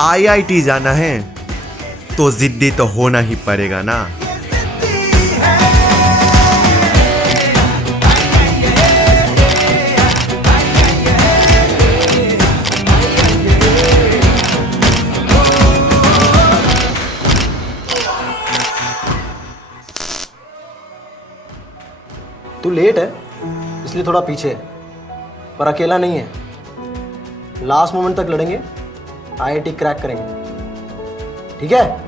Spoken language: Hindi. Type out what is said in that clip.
IIT जाना है तो जिद्दी तो होना ही पड़ेगा ना। तू लेट है इसलिए थोड़ा पीछे है, पर अकेला नहीं है। लास्ट मोमेंट तक लड़ेंगे, IIT क्रैक करेंगे, ठीक है?